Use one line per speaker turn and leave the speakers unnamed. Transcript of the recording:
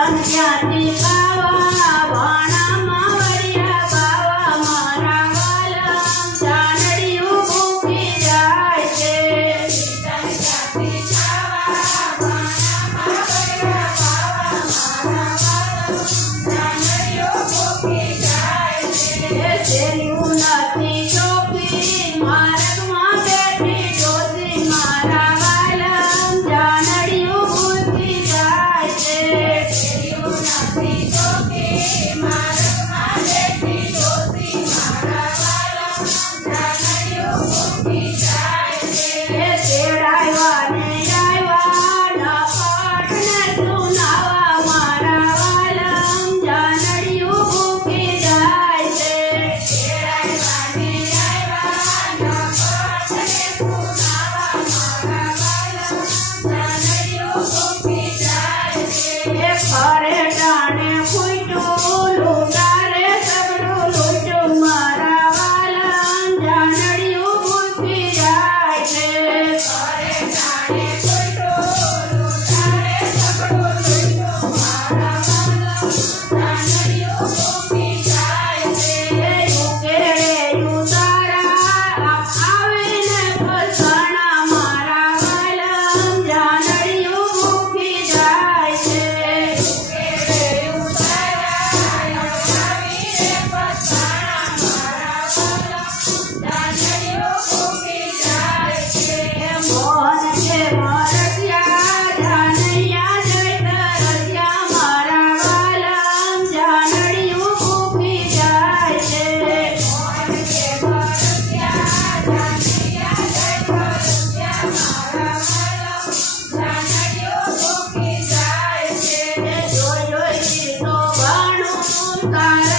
ย้อนอยากดีเขา
Happy
Christ.